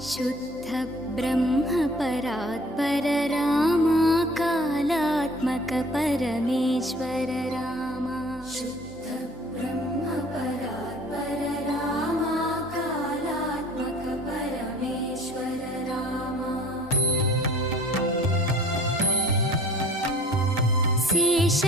शुद्ध ब्रह्म परात्पर रामा कालात्मक परमेश्वर रामा शुद्ध ब्रह्म परात्पर रामा कालात्मक परमेश्वर रामा शेष